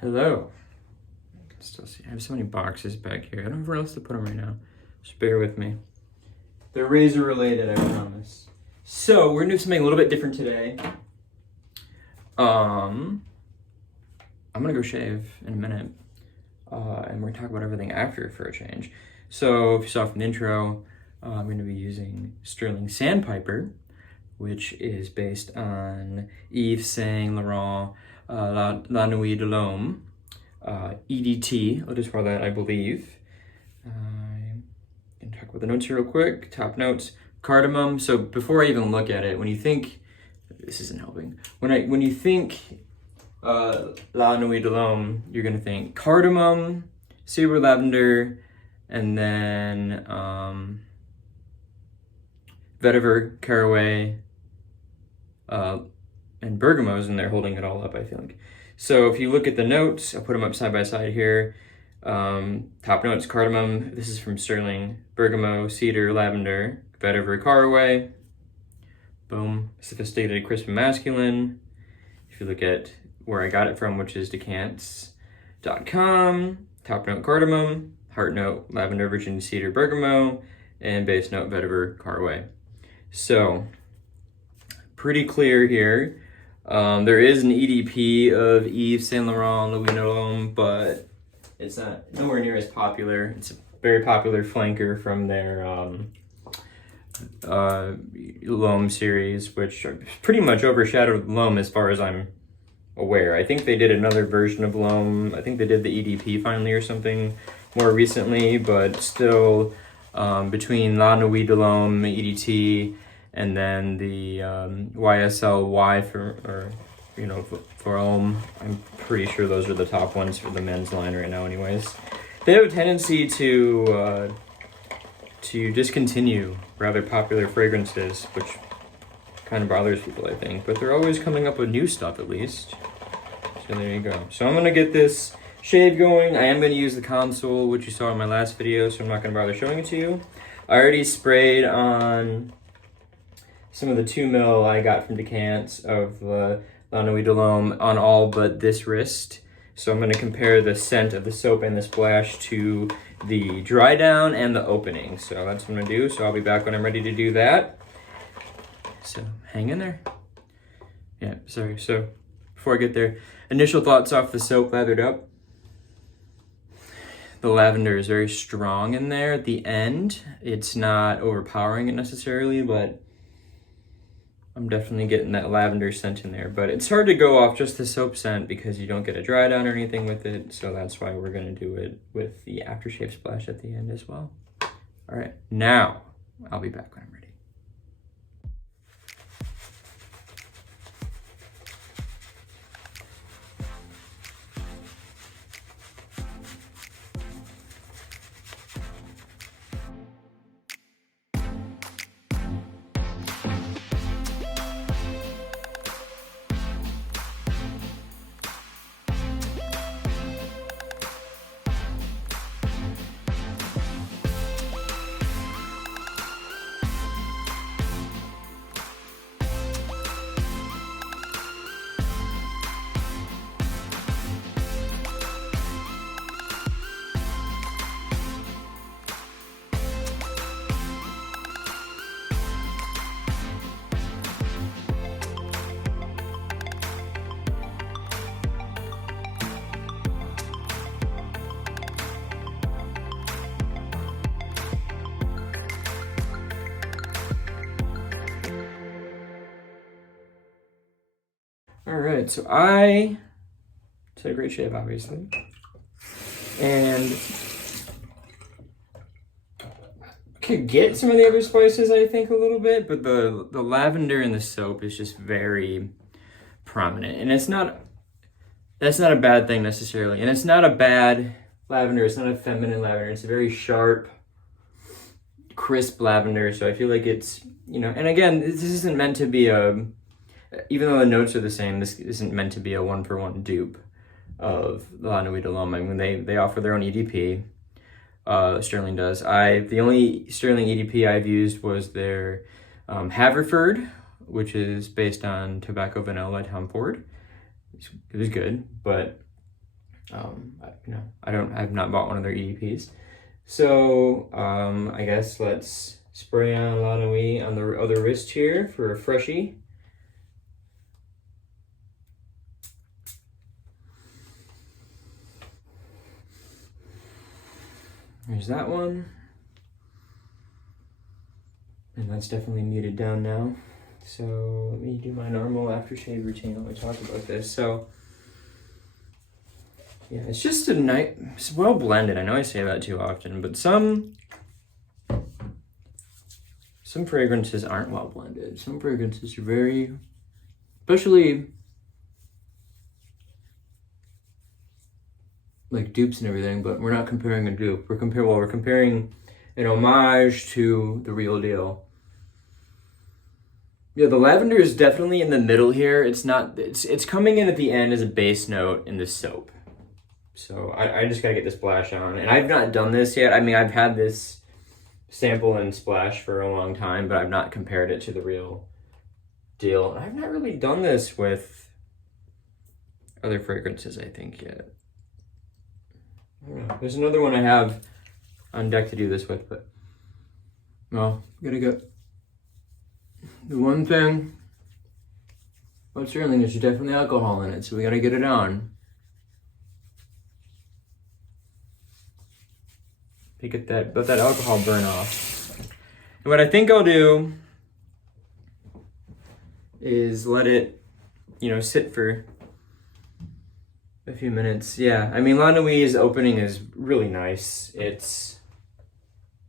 Hello. I can still see. I have so many boxes back here. I don't know where else to put them right now. Just bear with me. They're razor related, I promise. So we're gonna do something a little bit different today. I'm gonna go shave in a minute, and we're gonna talk about everything after for a change. So if you saw from the intro, I'm gonna be using Stirling Sandpiper, which is based on Yves Saint Laurent La Nuit de l'Homme, EDT. I'll just call that, I believe. I can talk about the notes here real quick. Top notes: cardamom. So before I even look at it, when you think, this isn't helping. When you think La Nuit de l'Homme, you're gonna think cardamom, saber lavender, and then vetiver, caraway, and bergamots, and they're holding it all up, I think. So if you look at the notes, I'll put them up side by side here. Top notes: cardamom. This is from Stirling. Bergamot, cedar, lavender, vetiver, caraway. Boom. Sophisticated, crisp, and masculine. If you look at where I got it from, which is decants.com, top note: cardamom. Heart note: lavender, Virginia cedar, bergamot, and base note: vetiver, caraway. So pretty clear here. There is an EDP of Yves Saint Laurent La Nuit de l'Homme, but it's not nowhere near as popular. It's a very popular flanker from their L'Homme series, which pretty much overshadowed L'Homme as far as I'm aware. I think they did another version of L'Homme. I think they did the EDP finally or something more recently, but still between La Nuit de l'Homme, EDT, and then the YSL Y for Homme. I'm pretty sure those are the top ones for the men's line right now anyways. They have a tendency to discontinue rather popular fragrances, which kind of bothers people, I think, but they're always coming up with new stuff at least. So there you go. So I'm gonna get this shave going. I am gonna use the console, which you saw in my last video, so I'm not gonna bother showing it to you. I already sprayed on some of the 2 ml I got from Decants of La Nuit de l'Homme on all but this wrist. So I'm going to compare the scent of the soap and the splash to the dry down and the opening. So that's what I'm going to do. So I'll be back when I'm ready to do that. So hang in there. Yeah, sorry. So before I get there, initial thoughts off the soap lathered up. The lavender is very strong in there at the end. It's not overpowering it necessarily, but I'm definitely getting that lavender scent in there. But it's hard to go off just the soap scent because you don't get a dry down or anything with it. So that's why we're gonna do it with the aftershave splash at the end as well. All right, now I'll be back when I'm ready. All right, so I did a great shave, obviously, and could get some of the other spices, I think, a little bit, but the lavender in the soap is just very prominent, and that's not a bad thing necessarily, and it's not a bad lavender. It's not a feminine lavender. It's a very sharp, crisp lavender. So I feel like it's, and again, this isn't meant to be even though the notes are the same, this isn't meant to be a one-for-one dupe of La Nuit de l'Homme. I mean, they offer their own EDP. Stirling does. The only Stirling EDP I've used was their Haverford, which is based on Tobacco Vanilla Tom Ford. It was good, but I've not bought one of their EDPs. So, I guess let's spray on La Nuit on the other wrist here for a freshie. There's that one. And that's definitely muted down now. So let me do my normal aftershave routine while we talk about this. So yeah, it's just it's well blended. I know I say that too often, but some fragrances aren't well blended. Some fragrances are very, especially like dupes and everything, but we're not comparing a dupe. We're comparing an homage to the real deal. Yeah, the lavender is definitely in the middle here. It's coming in at the end as a base note in the soap. So I just gotta get this splash on. And I've not done this yet. I mean, I've had this sample and splash for a long time, but I've not compared it to the real deal. I've not really done this with other fragrances, I think, yet. I don't know. There's another one I have on deck to do this with, but well, gotta go. The one thing about Stirling is there's definitely alcohol in it, so we gotta get it on. Let that alcohol burn off. And what I think I'll do is let it, sit for a few minutes. Yeah, I mean, La Nuit's opening is really nice. It's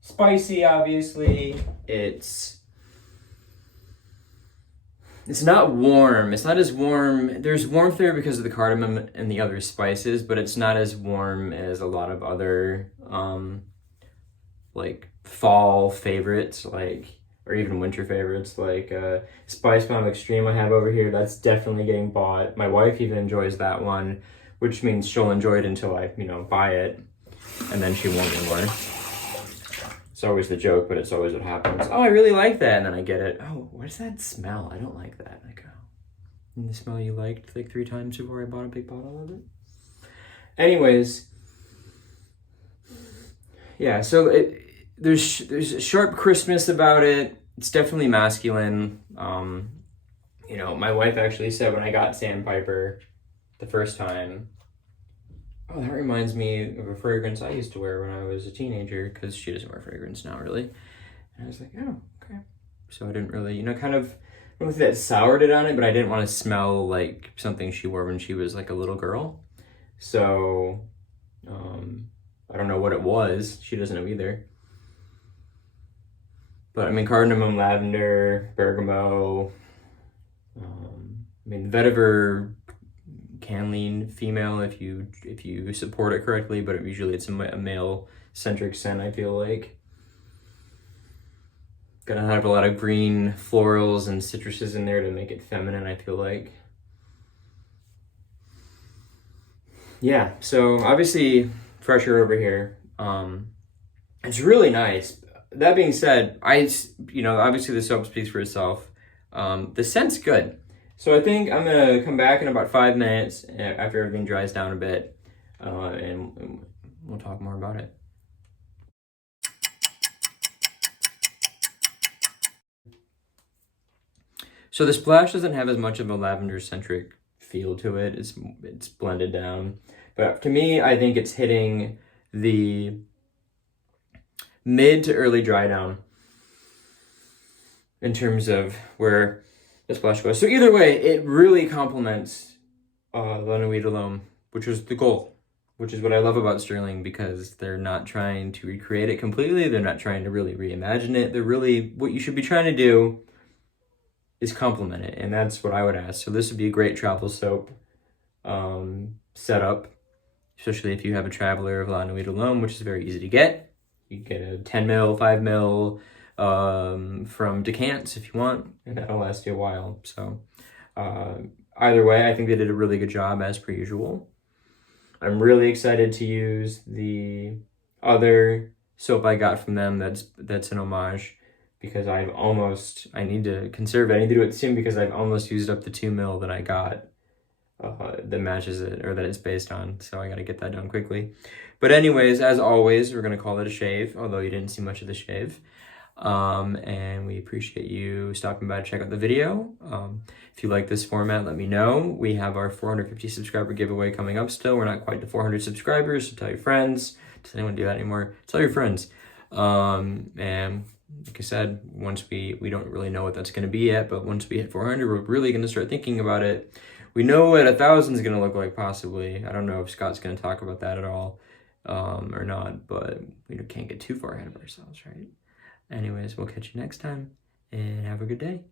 spicy, obviously. It's not warm. It's not as warm. There's warmth there because of the cardamom and the other spices, but it's not as warm as a lot of other like fall favorites, or even winter favorites, like Spice Bomb Extreme I have over here. That's definitely getting bought. My wife even enjoys that one, which means she'll enjoy it until I, buy it, and then she won't anymore. It's always the joke, but it's always what happens. Oh, I really like that, and then I get it. Oh, what is that smell? I don't like that. And the smell you liked 3 times before I bought a big bottle of it. Anyways, yeah. So there's a sharp crispness about it. It's definitely masculine. My wife actually said when I got Sandpiper the first time, oh, that reminds me of a fragrance I used to wear when I was a teenager, because she doesn't wear fragrance now, really. And I was like, oh, okay. So I didn't really, I don't think that soured it on it, but I didn't want to smell like something she wore when she was like a little girl. So, I don't know what it was. She doesn't know either. But I mean, cardamom, lavender, bergamot, vetiver can lean female if you support it correctly, but usually it's a male-centric scent, I feel like. Gotta have a lot of green florals and citruses in there to make it feminine, I feel like. Yeah, so obviously fresher over here. It's really nice. That being said, obviously the soap speaks for itself. The scent's good. So I think I'm gonna come back in about 5 minutes after everything dries down a bit, and we'll talk more about it. So the splash doesn't have as much of a lavender-centric feel to it. It's blended down. But to me, I think it's hitting the mid to early dry down in terms of where the splash goes. So either way, it really complements La Nuit de l'Homme, which was the goal, which is what I love about Stirling, because they're not trying to recreate it completely. They're not trying to really reimagine it. They're really, what you should be trying to do is complement it, and that's what I would ask. So this would be a great travel soap setup, especially if you have a traveler of La Nuit de l'Homme, which is very easy to get. You get a 10 mil, 5 mil from Decants if you want, and that'll last you a while. So either way, I think they did a really good job as per usual. I'm really excited to use the other soap I got from them that's an homage, because I need to conserve it. I need to do it soon because I've almost used up the 2 mil that I got that matches it, or that it's based on. So I got to get that done quickly. But anyways, as always, we're going to call it a shave, although you didn't see much of the shave. And we appreciate you stopping by to check out the video. If you like this format, let me know. We have our 450 subscriber giveaway coming up still. We're not quite to 400 subscribers, so tell your friends. Does anyone do that anymore? Tell your friends. And like I said, once we don't really know what that's going to be yet, but once we hit 400, we're really going to start thinking about it. We know what 1,000 is going to look like, possibly. I don't know if Scott's going to talk about that at all, or not, but we can't get too far ahead of ourselves, right? Anyways, we'll catch you next time, and have a good day.